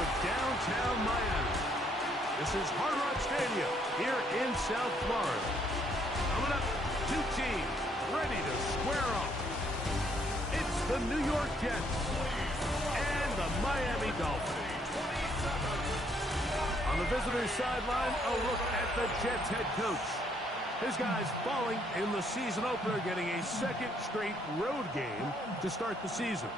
of downtown Miami. This is Hard Rock Stadium here in South Florida. Coming up, two teams ready to square off. It's the New York Jets and the Miami Dolphins. On the visitors' sideline, a look at the Jets head coach. His guys falling in the season opener, getting a second straight road game to start the season.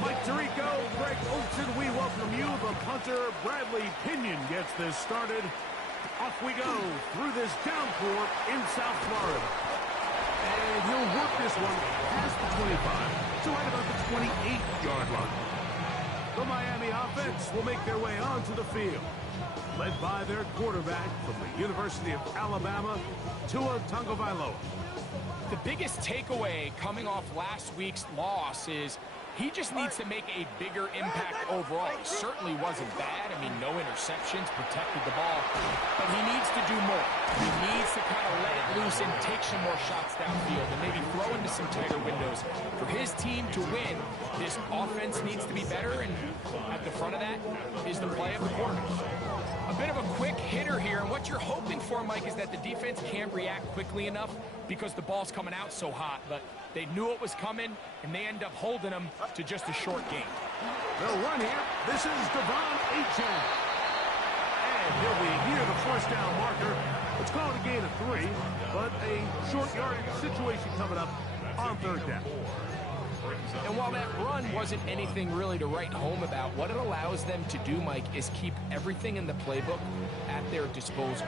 Mike Tirico, Greg Olson, we welcome you. The punter, Bradley Pinion, gets this started. Off we go through this downpour in South Florida. And he'll work this one past the 25 to right about the 28-yard line. The Miami offense will make their way onto the field, led by their quarterback from the University of Alabama, Tua Tagovailoa. The biggest takeaway coming off last week's loss is he just needs to make a bigger impact overall. He certainly wasn't bad. I mean, no interceptions, protected the ball. But he needs to do more. He needs to kind of let it loose and take some more shots downfield and maybe throw into some tighter windows. For his team to win, this offense needs to be better, and at the front of that is the play of the quarters. A bit of a quick hitter here, and what you're hoping for, Mike, is that the defense can't react quickly enough because the ball's coming out so hot. But they knew it was coming, and they end up holding them to just a short game. They'll run here. This is Devon Achane. And he'll be near the first down marker. It's called a gain of 3, but a short yardage situation coming up on third down. And while that run wasn't anything really to write home about, what it allows them to do, Mike, is keep everything in the playbook at their disposal.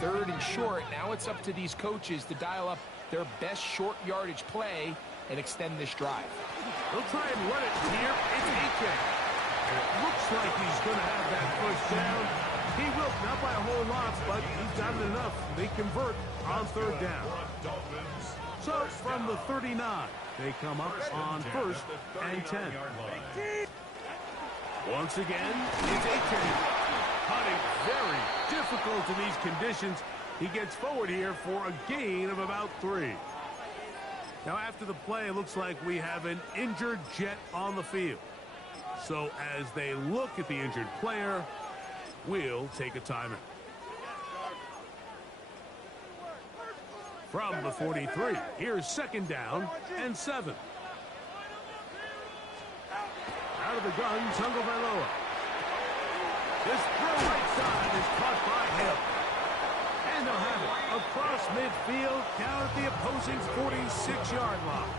Third and short, now it's up to these coaches to dial up their best short yardage play and extend this drive. They'll try and run it here. It's Achane. And it looks like he's going to have that first down. He will, not by a whole lot, but he's got it enough. They convert on third down. So from the 39, they come up on first and 10. Once again, it's Achane. Hunting very difficult in these conditions. He gets forward here for a gain of about 3. Now after the play, it looks like we have an injured Jet on the field. So as they look at the injured player, we'll take a timeout. From the 43, here's second down and 7. Out of the gun, Tagovailoa. This throw right side is caught by Hill. And they'll have it across midfield down at the opposing 46-yard line.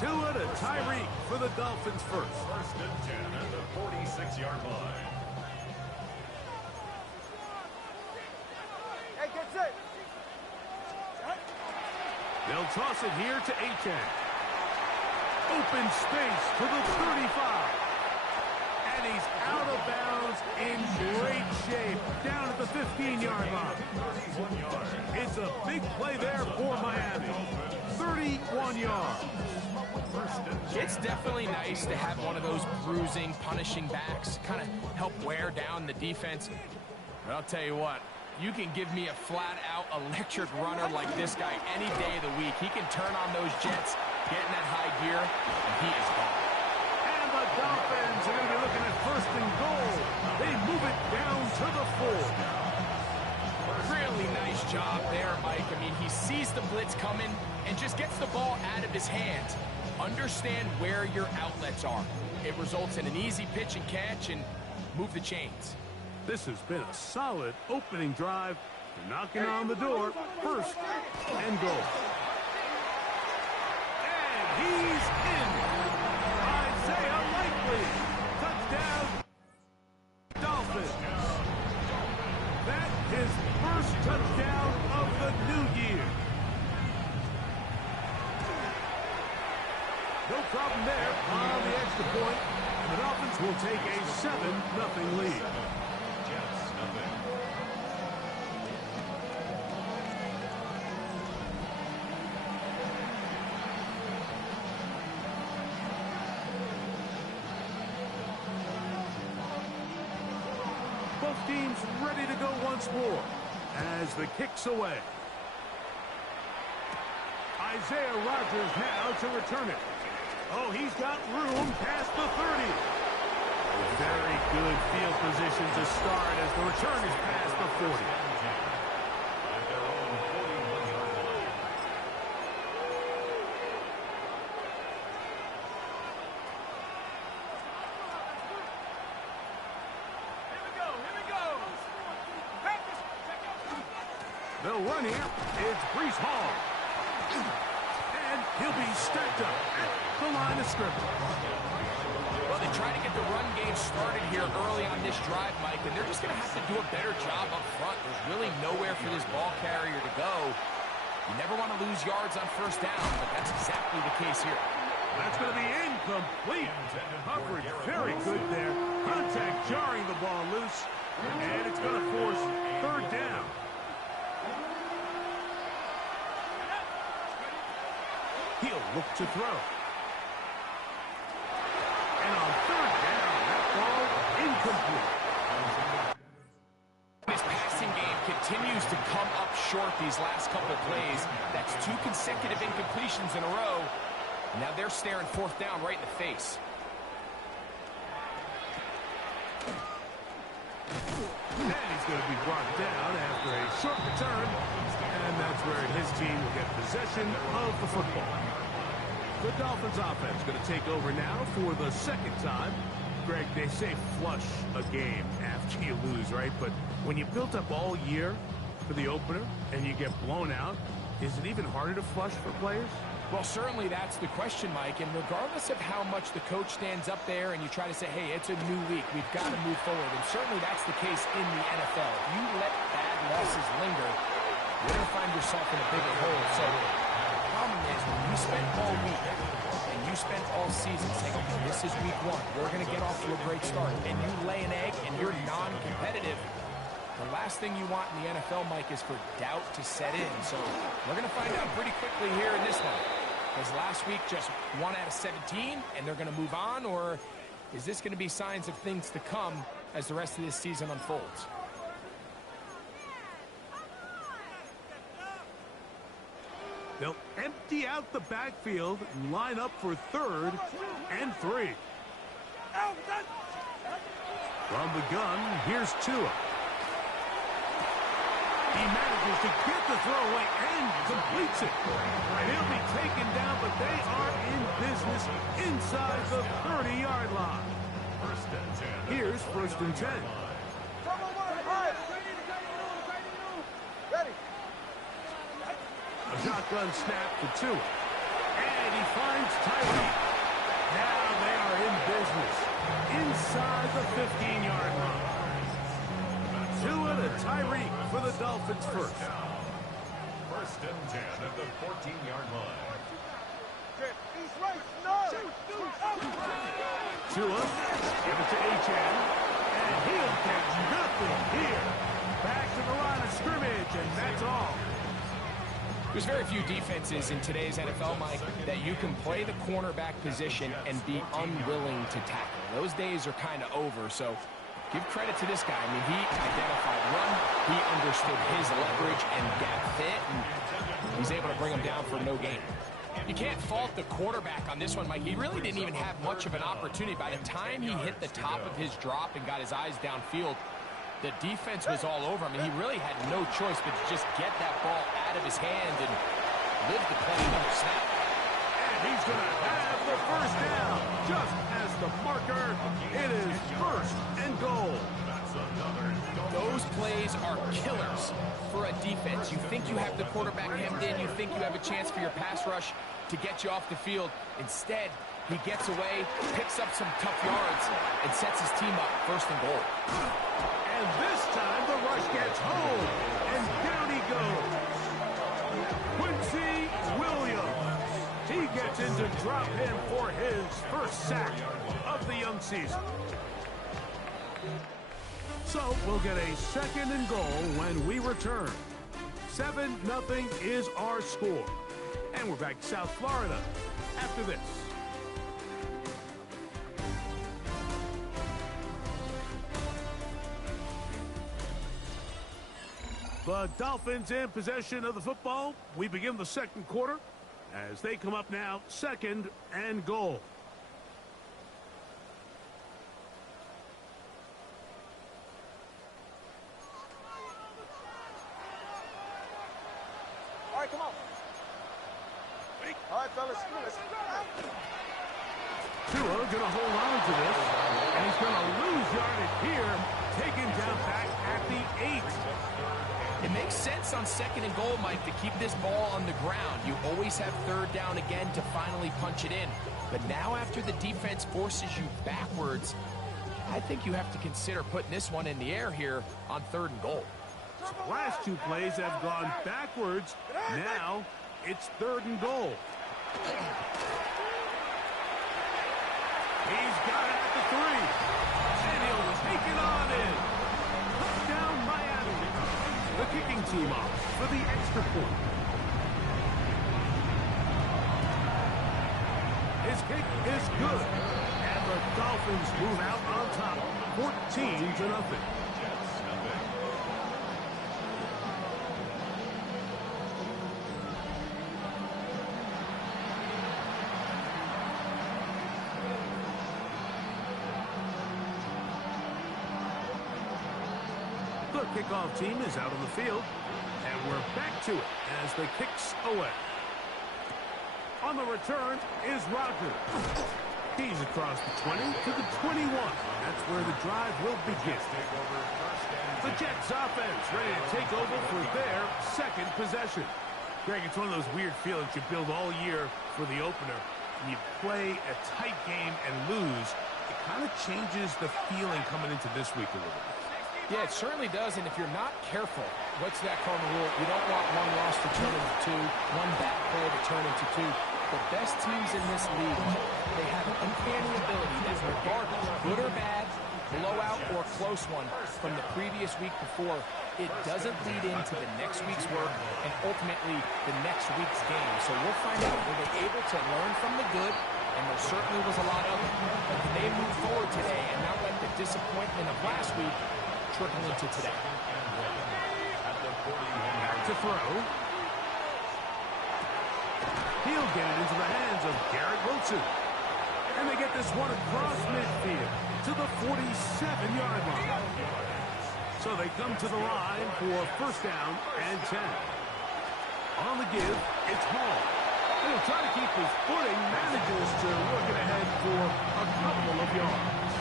Tua to Tyreek for the Dolphins first. First and 10 at the 46-yard line. Hey, get set. They'll toss it here to Achane. Open space to the 35. And he's out of bounds in great shape down at the 15-yard line. It's a big play there for Miami. 31 yards. It's definitely nice to have one of those bruising, punishing backs, kind of help wear down the defense. But I'll tell you what, you can give me a flat-out electric runner like this guy any day of the week. He can turn on those Jets, get in that high gear, and he is gone. And the Dolphins are going to be looking at first and goal. They move it down to the 4. Really nice job there, Mike. I mean, he sees the blitz coming and just gets the ball out of his hands. Understand where your outlets are. It results in an easy pitch and catch and move the chains. This has been a solid opening drive. They're knocking on the door. First and goal. And he's in. Isaiah Likely. Touchdown. Dolphins. That is first touchdown of the new year. No problem there on the extra point. And the Dolphins will take a 7-0 lead. Both teams ready to go once more as the kick's away. Isaiah Rodgers now to return it. Oh, he's got room past the 30. Very good field position to start as the return is past the 40. They'll run here. It's Breece Hall. And he'll be stepped up at the line of scrimmage. Well, they try to get the run game started here early on this drive, Mike, and they're just going to have to do a better job up front. There's really nowhere for this ball carrier to go. You never want to lose yards on first down, but that's exactly the case here. That's going to be incomplete. Coverage very good there. Contact jarring the ball loose, and it's going to force third down. He'll look to throw. And on third down, that ball incomplete. This passing game continues to come up short these last couple plays. That's 2 consecutive incompletions in a row. Now they're staring fourth down right in the face. And he's going to be brought down after a short return. And that's where his team will get possession of the football. The Dolphins offense going to take over now for the second time. Greg, they say flush a game after you lose, right? But when you built up all year for the opener and you get blown out, is it even harder to flush for players? Well, certainly that's the question, Mike. And regardless of how much the coach stands up there and you try to say, hey, it's a new week, we've got to move forward. And certainly that's the case in the NFL. If you let bad losses linger, you're going to find yourself in a bigger hole. So the problem is when you spend all week and you spend all season saying, okay, this is week 1, we're going to get off to a great start, and you lay an egg and you're non-competitive, the last thing you want in the NFL, Mike, is for doubt to set in. So we're going to find out pretty quickly here in this one. Was last week just 1 out of 17 and they're going to move on, or is this going to be signs of things to come as the rest of this season unfolds? They'll empty out the backfield and line up for 3rd and 3. From the gun, here's Tua. He manages to get the throwaway and completes it. And he'll be taken down, but they are in business inside the 30-yard line. Here's 1st and 10. A shotgun snap for Tua. And he finds Tyreek. Now they are in business inside the 15-yard line. Tua to Tyreek for the Dolphins first. 1st and 10 at the 14-yard line. Tua, give it to Achane, and he'll catch nothing here. Back to the line of scrimmage, and that's all. There's very few defenses in today's NFL, Mike, that you can play the cornerback position and be unwilling to tackle. Those days are kind of over, so give credit to this guy. I mean, he identified run, he understood his leverage and gap fit, and he's able to bring him down for no gain. You can't fault the quarterback on this one, Mike. He really didn't even have much of an opportunity. By the time he hit the top of his drop and got his eyes downfield, the defense was all over him, and he really had no choice but to just get that ball out of his hand and live to play another snap. And he's going to have the first down. Just as the marker, it is 1st and goal. Those plays are killers for a defense. You think you have the quarterback hemmed in. You think you have a chance for your pass rush to get you off the field. Instead, he gets away, picks up some tough yards, and sets his team up 1st and goal. And this time the rush gets home, and down he goes. Quincy Williams. He gets in to drop him for his first sack of the young season. So we'll get a 2nd and goal when we return. 7-0 is our score. And we're back to South Florida after this. The Dolphins in possession of the football. We begin the 2nd quarter. as they come up now, 2nd and goal. All right, come on. All right, fellas. Tua going to hold on to this, and he's going to lose yardage here, taken down back at the 8. It makes sense on 2nd and goal, Mike, to keep this ball on the ground. You always have 3rd down again to finally punch it in. But now after the defense forces you backwards, I think you have to consider putting this one in the air here on 3rd and goal. Last 2 plays have gone backwards. Now it's 3rd and goal. He's got it at the 3. And he'll take it on in. Touchdown, Miami. The kicking team off for the extra point. His kick is good. And the Dolphins move out on top, 14-0. The kickoff team is out on the field, and we're back to it as the kick's away. On the return is Rodgers. He's across the 20 to the 21. That's where the drive will begin. The Jets offense ready to take over for their 2nd possession. Greg, it's one of those weird feelings you build all year for the opener. When you play a tight game and lose, it kind of changes the feeling coming into this week a little bit. Yeah, it certainly does, and if you're not careful, what's that cardinal rule? You don't want one loss to turn into 2, one bad play to turn into 2. The best teams in this league, they have an uncanny ability that regardless, good or bad, blowout or close one from the previous week before, it doesn't lead into the next week's work and ultimately the next week's game. So we'll find out, were they able to learn from the good? And there certainly was a lot of it. But can they move forward today and not let the disappointment of last week trickle into today? Back to throw. He'll get it into the hands of Garrett Wilson. And they get this one across midfield to the 47-yard line. So they come to the line for 1st down and 10. On the give, it's Hall. And he'll try to keep his footing, manages to work it ahead for a couple of yards.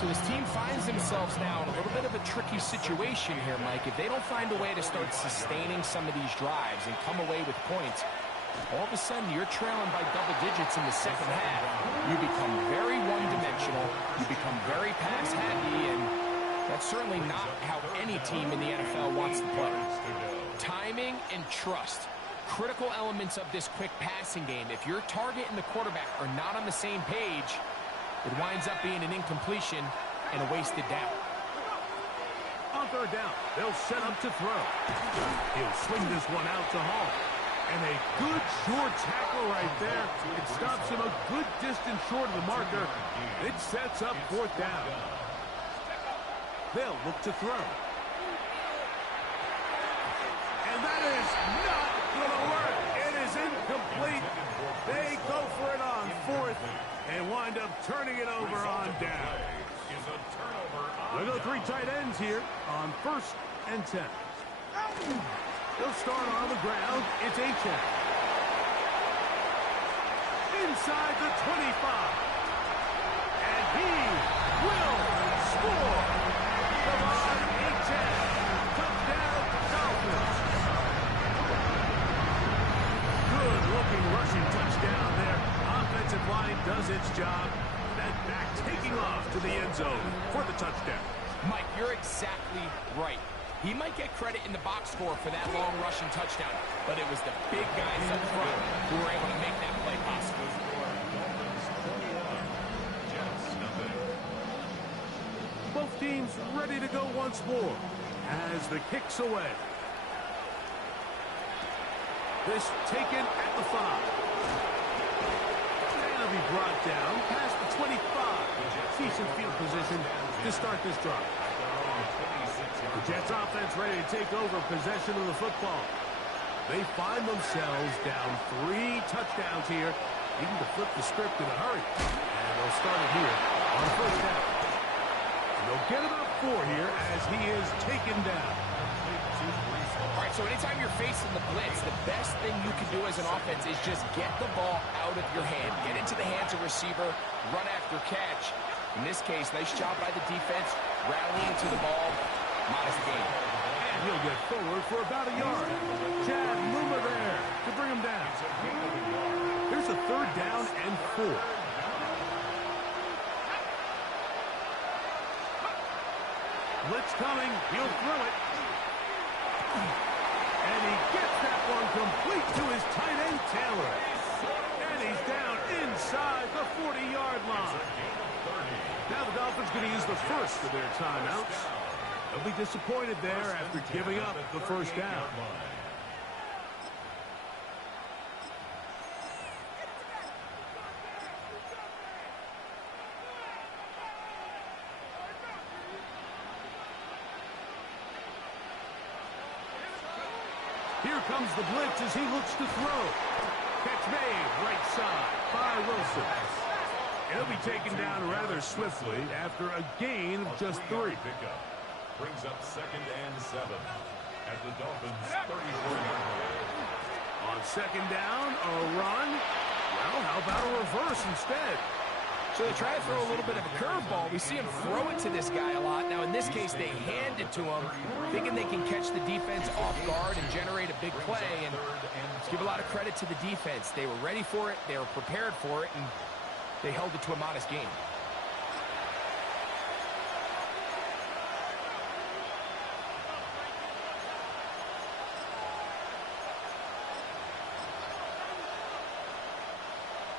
So this team finds themselves now in a little bit of a tricky situation here, Mike. If they don't find a way to start sustaining some of these drives and come away with points, all of a sudden you're trailing by double digits in the 2nd half. You become very one-dimensional. You become very pass-happy, and that's certainly not how any team in the NFL wants to play. Timing and trust, critical elements of this quick passing game. If your target and the quarterback are not on the same page, it winds up being an incompletion and a wasted down. On 3rd down, they'll set up to throw. He'll swing this one out to Hall. And a good short tackle right there. It stops him a good distance short of the marker. It sets up 4th down. They'll look to throw. And that is not going to work. It is incomplete. They go for it on 4th and wind up turning it over on down. We'll go 3 tight ends here on 1st and 10. They'll start on the ground. It's H.M. Inside the 25. And he will score. Come on, H.M. Touchdown, Dolphins. Good-looking rushing touchdown there. Offensive line does its job. That back taking off to the end zone for the touchdown. Mike, you're exactly right. He might get credit in the box score for that long rushing touchdown, but it was the big guys up front who were able to make that play possible. Both teams ready to go once more as the kick's away. This taken at the 5. That'll be brought down past the 25. Decent field position to start this drive. The Jets offense ready to take over possession of the football. They find themselves down 3 touchdowns here. Needing to flip the script in a hurry. And they'll start it here on first down. And they'll get about 4 here as he is taken down. All right, so anytime you're facing the blitz, the best thing you can do as an offense is just get the ball out of your hand, get into the hands of receiver, run after catch. In this case, nice job by the defense, rallying to the ball, modest gain. And he'll get forward for about a yard. Chad Muma there to bring him down. Here's a 3rd down and 4. Blitz coming, he'll throw it. And he gets that one complete to his tight end, Taylor. And he's down inside the 40-yard line. Now the Dolphins going to use the first of their timeouts. They'll be disappointed there after giving up the first down. Here comes the blitz as he looks to throw. Catch made, right side by Wilson. He'll be taken down rather swiftly after a gain of just 3. Brings up 2nd and 7 at the Dolphins' 34-yard line. On 2nd down, a run. Well, how about a reverse instead? So they try to throw a little bit of a curveball. We see him throw it to this guy a lot. Now, in this case, they hand it to him, thinking they can catch the defense off guard and generate a big play. And give a lot of credit to the defense. They were ready for it, they were prepared for it, and they held it to a modest gain.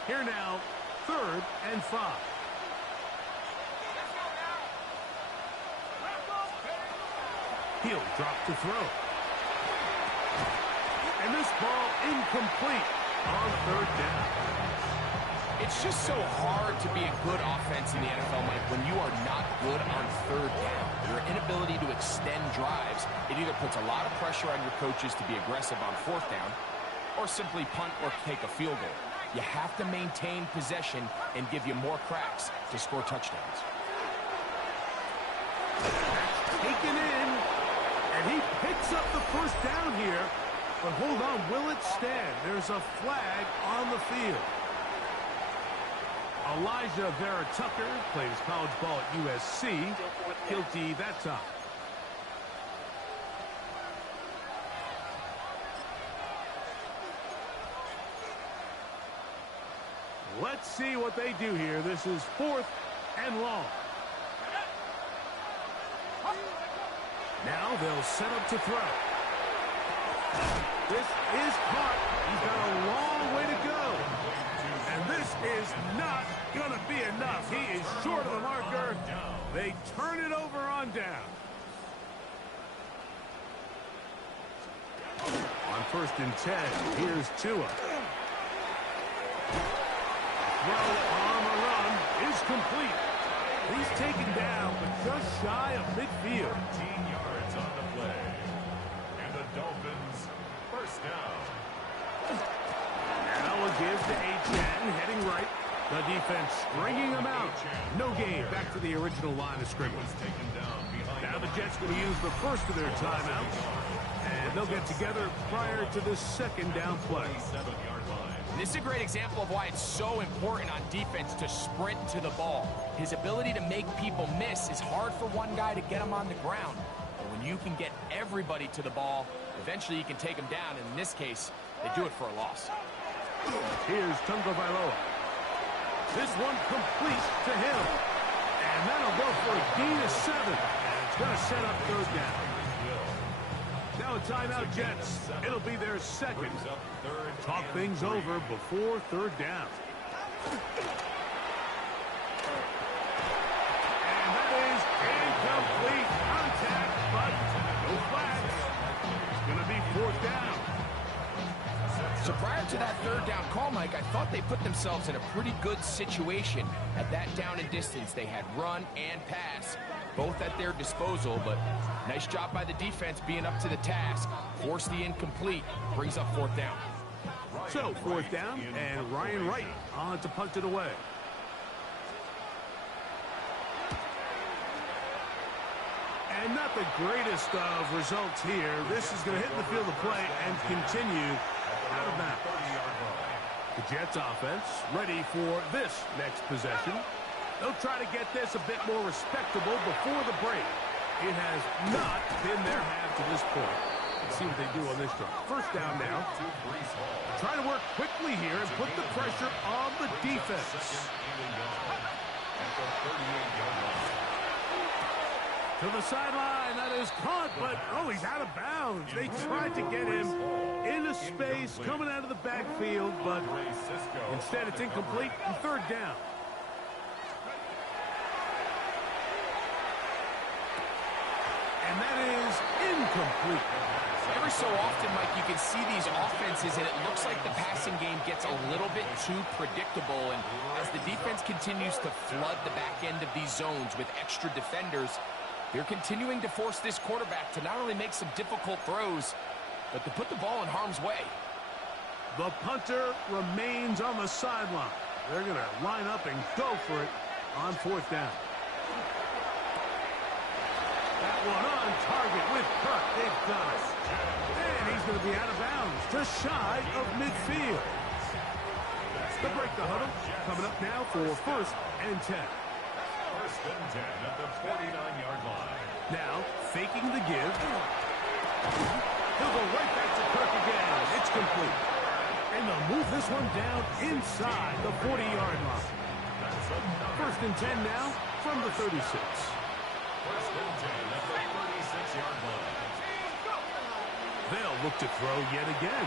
Here now, 3rd and 5. He'll drop to throw. And this ball incomplete on 3rd down. It's just so hard to be a good offense in the NFL, Mike, when you are not good on 3rd down. Your inability to extend drives, it either puts a lot of pressure on your coaches to be aggressive on 4th down, or simply punt or take a field goal. You have to maintain possession and give you more cracks to score touchdowns. Taken in, and he picks up the first down here. But hold on, will it stand? There's a flag on the field. Elijah Vera Tucker played his college ball at USC. Guilty that time. Let's see what they do here. This is 4th and long. Now they'll set up to throw. This is caught. He's got a long way to go. And this is not going to be enough. He is short of the marker. They turn it over on down. On 1st and 10, here's Tua. Throw on the run is complete. He's taken down, but just shy of midfield. 13 yards on the play. And the Dolphins, 1st down. Now a give to Achane, heading right. The defense stringing him out. No gain. Back to the original line of scrimmage. Now the Jets going to use the first of their timeouts. And they'll get together prior to the 2nd down play. This is a great example of why it's so important on defense to sprint to the ball. His ability to make people miss is hard for one guy to get him on the ground. But when you can get everybody to the ball, eventually you can take him down. And in this case, they do it for a loss. Here's Tungo Bailoa. This one complete to him. And that'll go for a gain of 7. And it's going to set up 3rd down. Now a timeout, Jets. It'll be their 2nd. Talk things over before 3rd down. And that is incomplete contact, but no flags. It's going to be 4th down. So prior to that 3rd down call, Mike, I thought they put themselves in a pretty good situation at that down and distance. They had run and pass. both at their disposal, but nice job by the defense being up to the task. Force the incomplete, brings up 4th down. So 4th down, and Ryan Wright on to punt it away. And not the greatest of results here. This is going to hit the field of play and continue out of bounds. The Jets offense ready for this next possession. They'll try to get this a bit more respectable before the break. It has not been their half to this point. Let's see what they do on this drive. 1st down now. Trying to work quickly here and put the pressure on the defense. To the sideline, that is caught, but oh, he's out of bounds. They tried to get him into space, coming out of the backfield, but instead it's incomplete and 3rd down. And that is incomplete. Every so often, Mike, you can see these offenses, and it looks like the passing game gets a little bit too predictable, and as the defense continues to flood the back end of these zones with extra defenders, they're continuing to force this quarterback to not only make some difficult throws, but to put the ball in harm's way. The punter remains on the sideline. They're going to line up and go for it on 4th down. That one on target with Kirk. They've done it. And he's going to be out of bounds, just shy of midfield. They'll break the huddle. Coming up now for 1st and 10. 1st and 10 at the 49-yard line. Now, faking the give. He'll go right back to Kirk again. It's complete. And they'll move this one down inside the 40-yard line. 1st and 10 now from the 36. 1st and 10 at the 36-yard line. They'll look to throw yet again.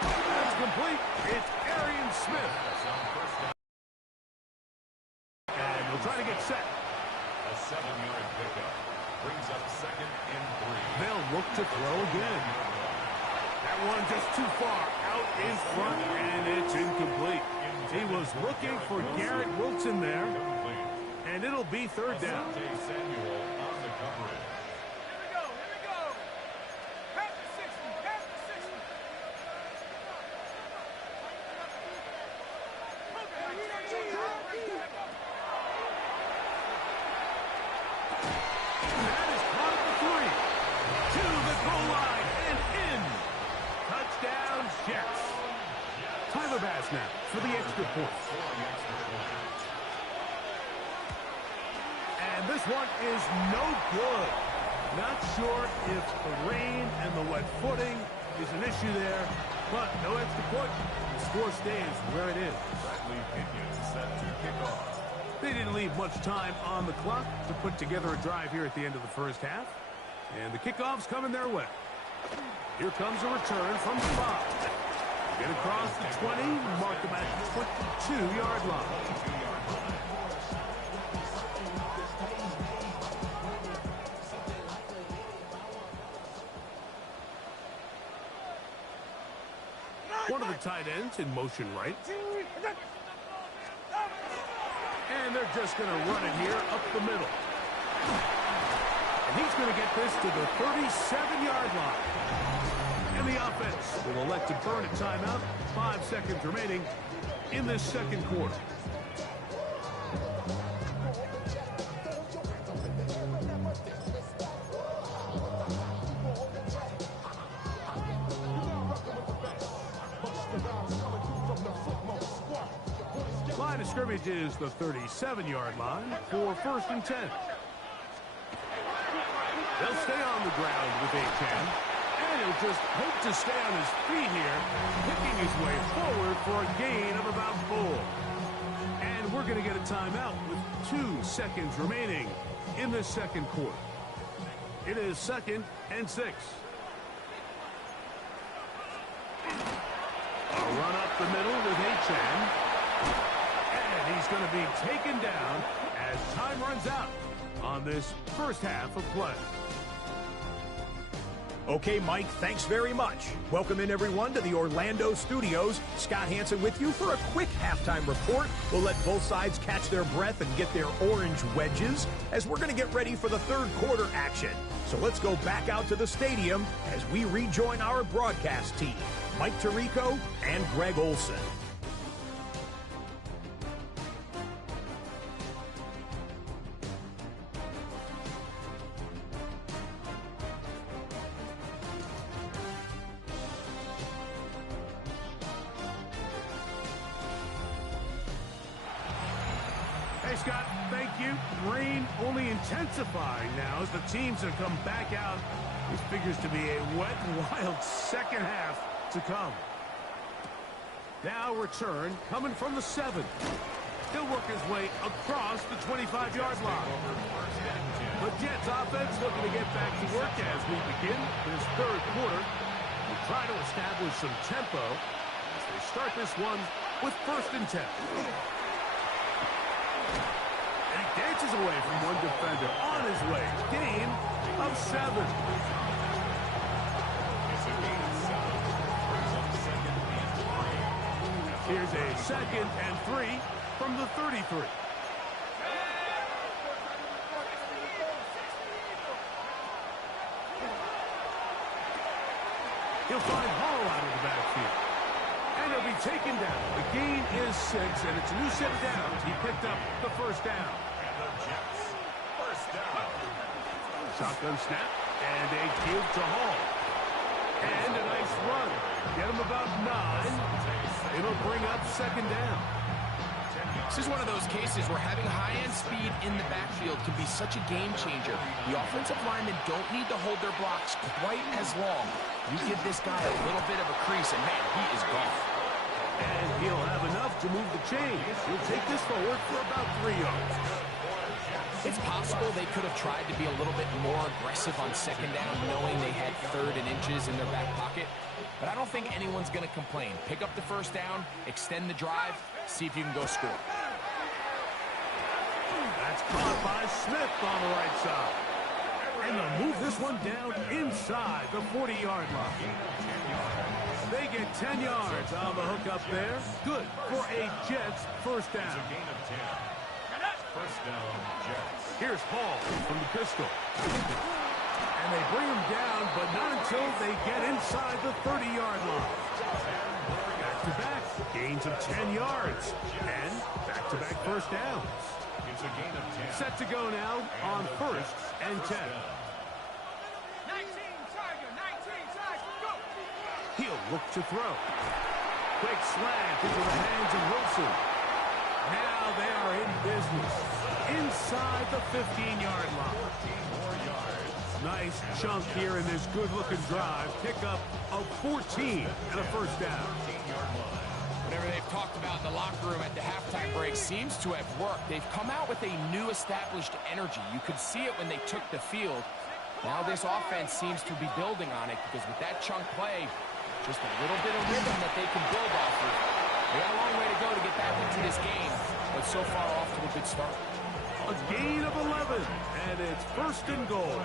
That's complete. It's Arian Smith. And they'll try to get set. A 7-yard pickup brings up 2nd and 3. They'll look to throw again. That one just too far out in front, and it's incomplete. He was looking for Garrett Wilson there, and it'll be 3rd down. Samuel on the coverage. Now for the extra point. And this one is no good. Not sure if the rain and the wet footing is an issue there, but no extra point. The score stays where it is. Bradley Pinion set to kick off. They didn't leave much time on the clock to put together a drive here at the end of the 1st half. And the kickoff's coming their way. Here comes a return from the 5. Get across the 20, mark them at the 22-yard line. One of the tight ends in motion right. And they're just going to run it here up the middle. And he's going to get this to the 37-yard line. And the offense will elect to burn a timeout. 5 seconds remaining in this 2nd quarter. Line of scrimmage is the 37-yard line for 1st and 10. They'll stay on the ground with Achan. And he'll just hope to stay on his feet here, picking his way forward for a gain of about 4. And we're going to get a timeout with 2 seconds remaining in this 2nd quarter. It is 2nd and 6. A run up the middle with Achan. And he's going to be taken down as time runs out on this 1st half of play. Okay, Mike, thanks very much. Welcome in, everyone, to the Orlando studios. Scott Hansen with you for a quick halftime report. We'll let both sides catch their breath and get their orange wedges as we're going to get ready for the third quarter action. So let's go back out to the stadium as we rejoin our broadcast team, Mike Tirico and Greg Olson. Hey, Scott, thank you. Rain only intensifying now as the teams have come back out. This figures to be a wet and wild second half to come. Now return coming from the 7. He'll work his way across the 25-yard line. The Jets offense looking to get back to work as we begin this third quarter. We'll try to establish some tempo as they start this one with 1st and 10. And he dances away from one defender on his way. Gain of 7. Here's a 2nd and 3 from the 33. He'll find Hall out of the backfield. And he'll be taken down. The gain is 6, and it's a new set of downs. He picked up the 1st down. And the Jets, 1st down. Shotgun snap, and a give to Hall. And a nice run. Get him about 9. It'll bring up 2nd down. This is one of those cases where having high-end speed in the backfield can be such a game changer. The offensive linemen don't need to hold their blocks quite as long. You give this guy a little bit of a crease, and man, he is gone. And he'll have enough to move the chains. He'll take this forward for about 3 yards. It's possible they could have tried to be a little bit more aggressive on 2nd down, knowing they had 3rd and inches in their back pocket. But I don't think anyone's going to complain. Pick up the 1st down, extend the drive, see if you can go score. That's caught by Smith on the right side. And they'll move this one down inside the 40-yard line. They get 10 yards on the hook up there. Good for a Jets 1st down. Gain of 10. 1st down, Jets. Here's Hall from the pistol. And they bring him down, but not until they get inside the 30-yard line. Back-to-back gains of 10 yards. And back-to-back 1st downs. It's a gain of 10. Set to go now on 1st and 10. 19 Tiger, 19 Tiger, go! He'll look to throw. Quick slant into the hands of Wilson. Now they are in business. Inside the 15-yard line. 14 more yards. Nice chunk here in this good-looking drive. Pickup of 14 and a 1st down. 14-yard line. Whatever they've talked about in the locker room at the halftime break seems to have worked. They've come out with a new established energy. You could see it when they took the field. Now this offense seems to be building on it because with that chunk play, just a little bit of rhythm that they can build off of. They got a long way to go to get back into this game, but so far off to a good start. A gain of 11, and it's 1st and goal.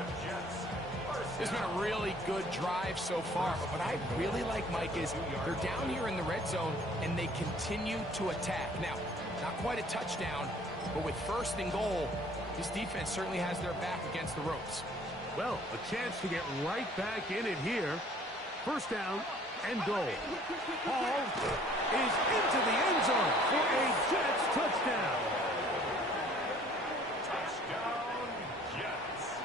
It's been a really good drive so far, but what I really like, Mike, is they're down here in the red zone, and they continue to attack. Now, not quite a touchdown, but with 1st and goal, this defense certainly has their back against the ropes. Well, a chance to get right back in it here. 1st down and goal. Hall is into the end zone for a Jets touchdown. Touchdown, Jets.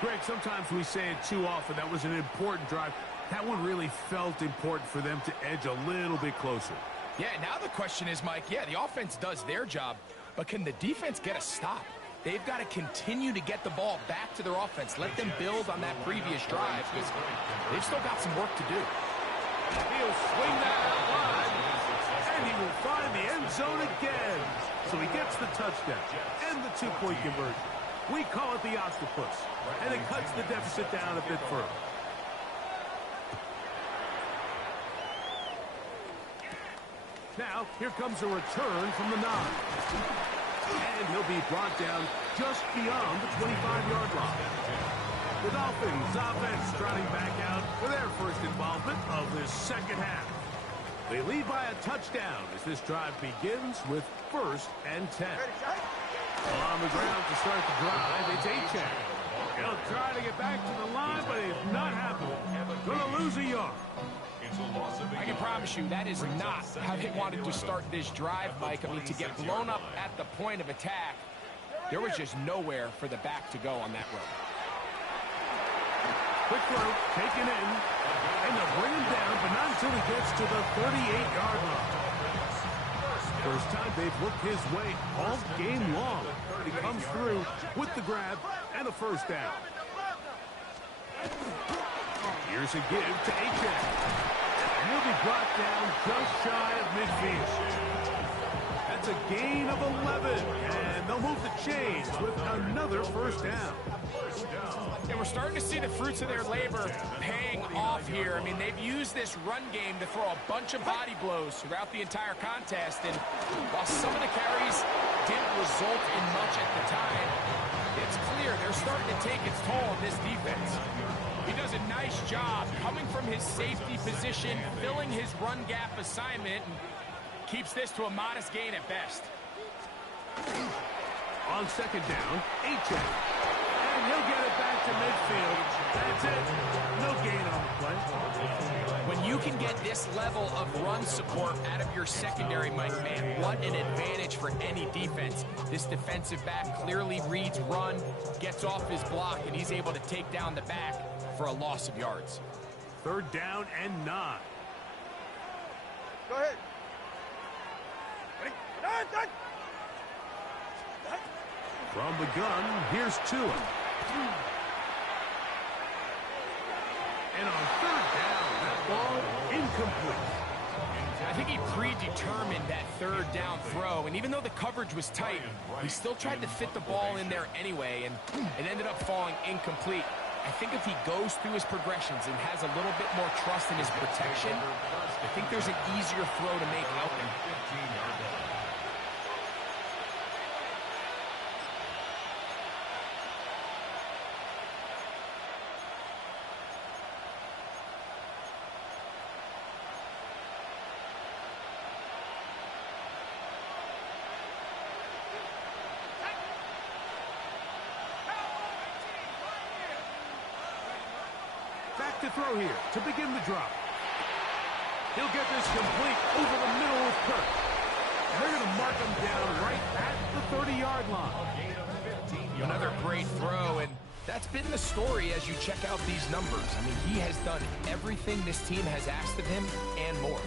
Greg, sometimes we say it too often. That was an important drive. That one really felt important for them to edge a little bit closer. Yeah, now the question is, Mike, yeah, the offense does their job, but can the defense get a stop? They've got to continue to get the ball back to their offense. Let them build on that previous drive because they've still got some work to do. He'll swing that out wide, and he will find the end zone again. So he gets the touchdown and the 2-point conversion. We call it the octopus, and it cuts the deficit down a bit further. Now, here comes a return from the 9. And he'll be brought down just beyond the 25-yard line. The Dolphins offense trotting back out for their first involvement of this second half. They lead by a touchdown as this drive begins with 1st and 10. On the ground to start the drive, it's Achane. He'll try to get back to the line, but it's not happening. Gonna lose a yard. I can promise you that is not how they wanted to start this drive, Mike. I mean, to get blown up at the point of attack, there was just nowhere for the back to go on that run. Quick throw, taken in, and they'll bring him down, but not until he gets to the 38-yard line. First time they've looked his way all game long. He comes through with the grab and a first down. Here's a give to Achane. And he'll be brought down just shy of midfield. That's a gain of 11, and they'll move the chains with another first down. And we're starting to see the fruits of their labor paying off here. I mean, they've used this run game to throw a bunch of body blows throughout the entire contest. And while some of the carries didn't result in much at the time, it's clear they're starting to take its toll on this defense. He does a nice job coming from his safety position, filling his run gap assignment, and keeps this to a modest gain at best. On second down, Achane. And he'll get it back to midfield. That's it. No gain on the play. When you can get this level of run support out of your secondary, Mike, man, what an advantage for any defense. This defensive back clearly reads run, gets off his block, and he's able to take down the back for a loss of yards. 3rd down and 9. Go ahead. From the gun, here's Tua. And on 3rd down, that ball incomplete. I think he predetermined that 3rd down throw, and even though the coverage was tight, he still tried to fit the ball in there anyway, and it ended up falling incomplete. I think if he goes through his progressions and has a little bit more trust in his protection, I think there's an easier throw to make out there. Back to throw here to begin the drop. He'll get this complete over the middle with Kirk. And they're going to mark him down right at the 30-yard line. Another great throw, and that's been the story as you check out these numbers. I mean, he has done everything this team has asked of him and more.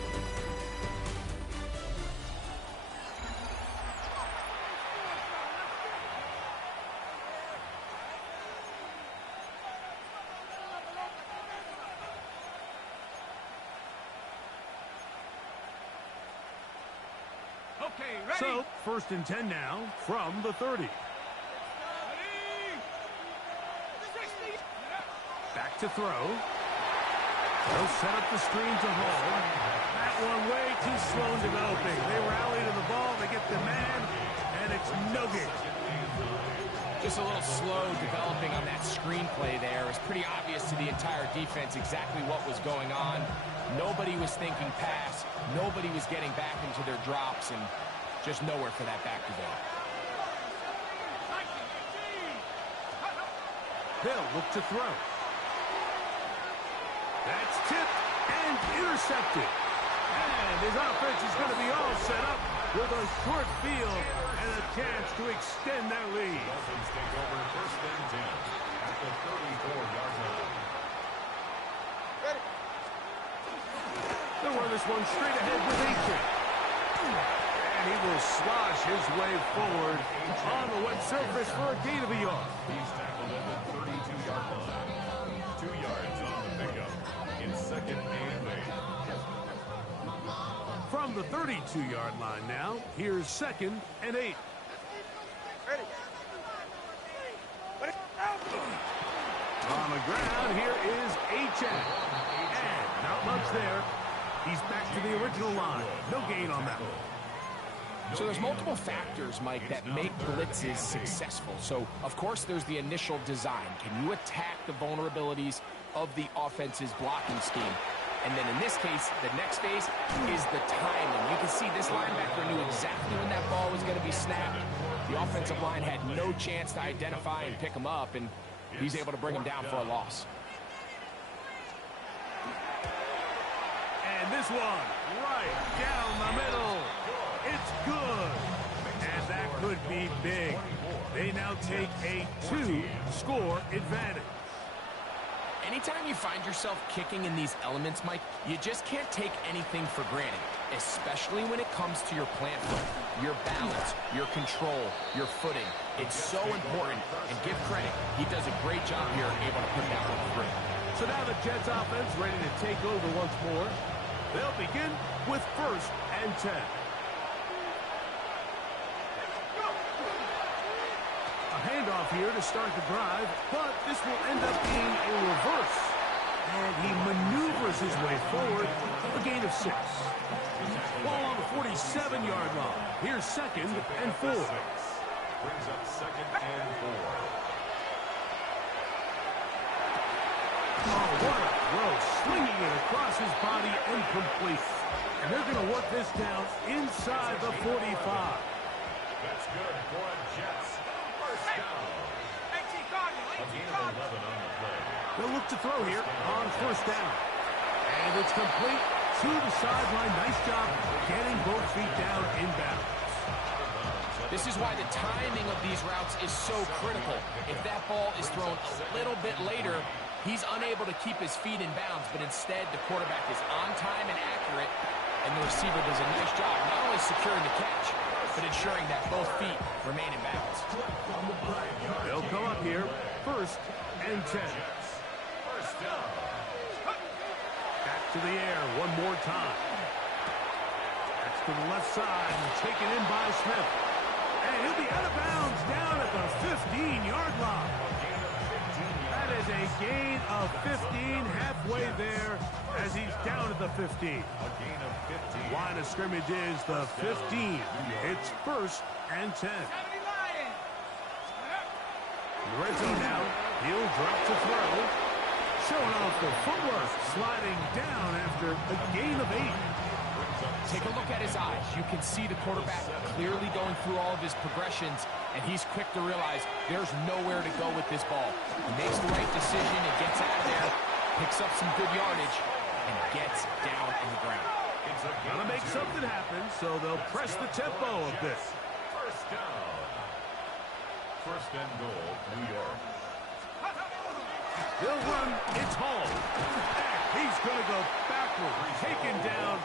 So, 1st and 10 now from the 30. Back to throw. They'll set up the screen to Hall. That one way too slow in developing. They rally to the ball, they get the man, and it's no gain. Just a little slow developing on that screenplay there. It was pretty obvious to the entire defense exactly what was going on. Nobody was thinking pass. Nobody was getting back into their drops, and just nowhere for that back to go. They'll look to throw. That's tipped and intercepted. And his offense is going to be all set up with a short field and a chance to extend their lead. Dolphins take over 1st and 10 at the 34-yard line. They'll run this one straight ahead with Achane. And he will slosh his way forward on the wet surface for a gain of a yard. He's tackled at the 32-yard line. 2 yards on the pickup in 2nd and 8. From the 32-yard line now, here's 2nd and 8. On the ground, here is Achane. And not much there. He's back to the original line. No gain on that one. So there's multiple factors, Mike, that make blitzes successful. So, of course, there's the initial design. Can you attack the vulnerabilities of the offense's blocking scheme? And then in this case, the next phase is the timing. You can see this linebacker knew exactly when that ball was going to be snapped. The offensive line had no chance to identify and pick him up, and he's able to bring him down for a loss. And this one, right down the middle. It's good. And that could be big. They now take a 2-score advantage. Anytime you find yourself kicking in these elements, Mike, you just can't take anything for granted, especially when it comes to your plant foot, your balance, your control, your footing. It's so important, and give credit. He does a great job here able to put that one through. So now the Jets offense ready to take over once more. They'll begin with 1st and 10. A handoff here to start the drive, but this will end up being a reverse. And he maneuvers his way forward, a gain of 6. Ball on the 47-yard line. Here's 2nd and 4. Brings up 2nd and 4. Oh, what a throw. Slinging it across his body and complete. And they're going to work this down inside the 45. That's good for a Jets. First down. A gain of 11 on the play. They'll look to throw here on 1st down. And it's complete to the sideline. Nice job getting both feet down in bounds. This is why the timing of these routes is so critical. If that ball is thrown a little bit later, he's unable to keep his feet in bounds, but instead the quarterback is on time and accurate, and the receiver does a nice job not only securing the catch, but ensuring that both feet remain in bounds. They'll come up here, 1st and 10. First down. Back to the air one more time. That's to the left side and taken in by Smith. And he'll be out of bounds down at the 15-yard line. That is a gain of 15 halfway there as he's down at the 15. A gain of 15. Line of scrimmage is the 15. It's 1st and 10. In the red zone now. He'll drop to throw. Showing off the footwork. Sliding down after a gain of 8. Take a look at his eyes. You can see the quarterback clearly going through all of his progressions, and he's quick to realize there's nowhere to go with this ball. He makes the right decision and gets out of there, picks up some good yardage, and gets down in the ground. Gonna make something happen, so they'll press the tempo of this. First down. 1st and goal, New York. They'll run. It's Hall. And he's gonna go backward, taken down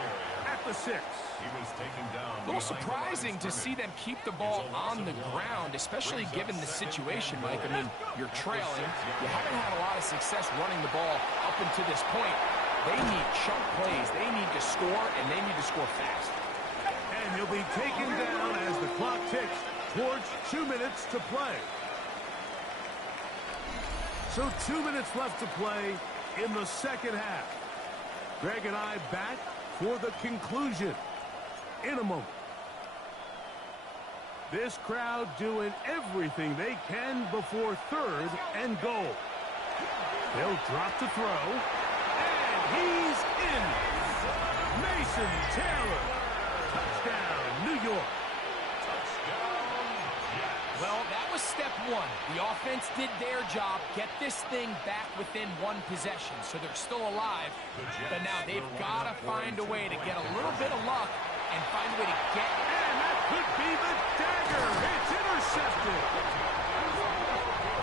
at the 6. He was taken down. A little surprising to see them keep the ball on the ground, especially given the situation, Mike. I mean, you're trailing. You haven't had a lot of success running the ball up until this point. They need chunk plays. They need to score, and they need to score fast. And he'll be taken down as the clock ticks towards 2 minutes to play. So 2 minutes left to play in the 2nd half. Greg and I back for the conclusion in a moment. This crowd doing everything they can before 3rd and goal. They'll drop to throw. And he's in. Mason Taylor. Touchdown, New York. Well, that was step 1. The offense did their job, get this thing back within 1 possession, so they're still alive. But now they've got to find a way to get a little bit of luck and find a way to get. And that could be the dagger. It's intercepted.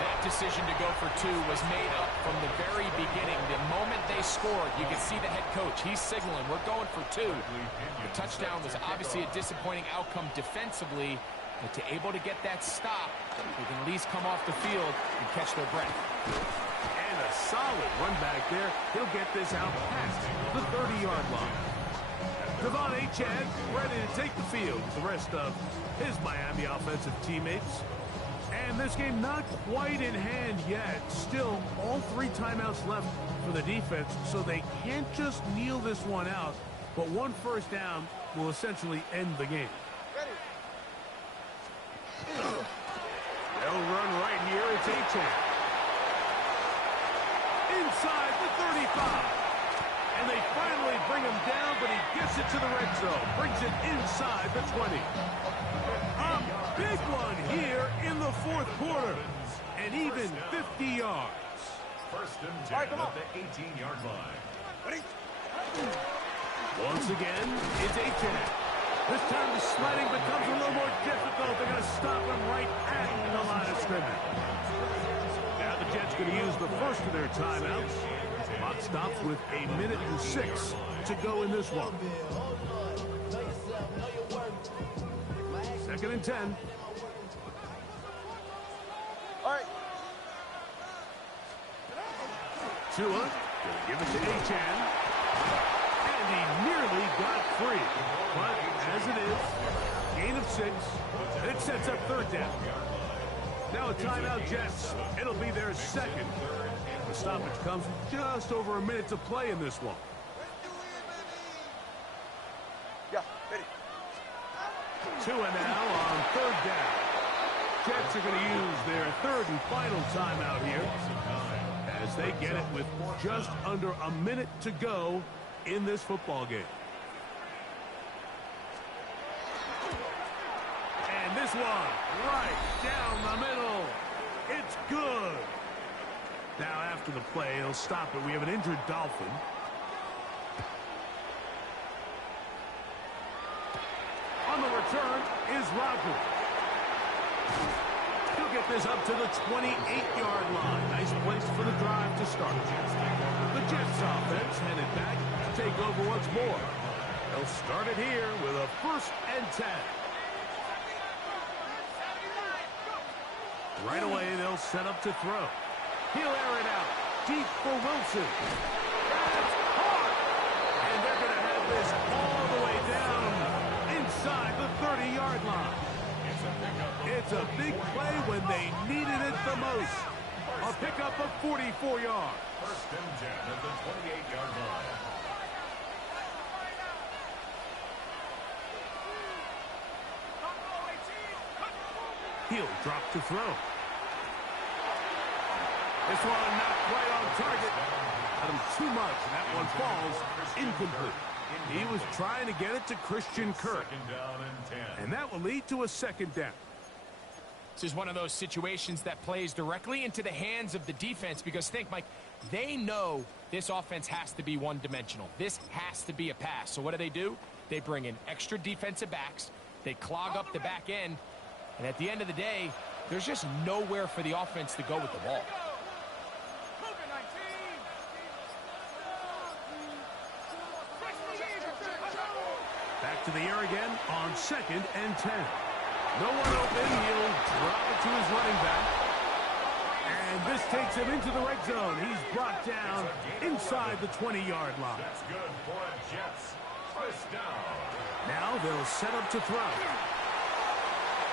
That decision to go for 2 was made up from the very beginning. The moment they scored, you can see the head coach. He's signaling, we're going for 2. The touchdown was obviously a disappointing outcome defensively, but to able to get that stop, they can at least come off the field and catch their breath. And a solid run back there. He'll get this out past the 30-yard line. Devon Achad ready to take the field with the rest of his Miami offensive teammates. And this game not quite in hand yet. Still, all 3 timeouts left for the defense, so they can't just kneel this one out. But 1 first down will essentially end the game. Ready. run right here. It's A-Chan. Inside the 35. And they finally bring him down, but he gets it to the red zone. Brings it inside the 20. A big one here in the fourth quarter. And even 50 yards. First and 10 at the 18-yard line. Ready? Once again, it's A-Chan. This time the sliding becomes a little more difficult. They're going to stop him right at the line of scrimmage. Now the Jets going to use the first of their timeouts. Clock stops with 1:06 to go in this one. Second and 10. All right. Tua going to give it to A-Chan. And he nearly got free. But as it is, gain of 6. And it sets up third down. Now a timeout, Jets. It'll be their second. The stoppage comes with just over a minute to play in this one. Yeah, ready. Tua now on third down. Jets are going to use their third and final timeout here as they get it with just under a minute to go in this football game. And this one right down the middle. It's good. Now after the play, he'll stop it. We have an injured Dolphin. On the return is Roger. He'll get this up to the 28-yard line. Nice place for the drive to start. The Jets offense headed back to take over once more. They'll start it here with a first and 10. Right away, they'll set up to throw. He'll air it out deep for Wilson. That's hard. And they're going to have this all the way down inside the 30-yard line. It's a big play when they needed it the most. A pickup of 44 yards. First and 10 at the 28-yard line. He'll drop to throw. This one not quite on target. Got him too much, and that one falls incomplete. He was trying to get it to Christian Kirk. Second down and 10. And that will lead to a second down. This is one of those situations that plays directly into the hands of the defense because think, Mike, they know this offense has to be one-dimensional. This has to be a pass. So what do? They bring in extra defensive backs. They clog up the back end. And at the end of the day, there's just nowhere for the offense to go with the ball. Back to the air again on second and 10. No one open. He'll drop it to his running back. And this takes him into the red zone. He's brought down inside the 20-yard line. That's good for a Jets. First down. Now they'll set up to throw.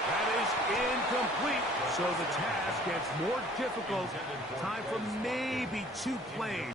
That is incomplete. So the task gets more difficult. Time for maybe 2 plays.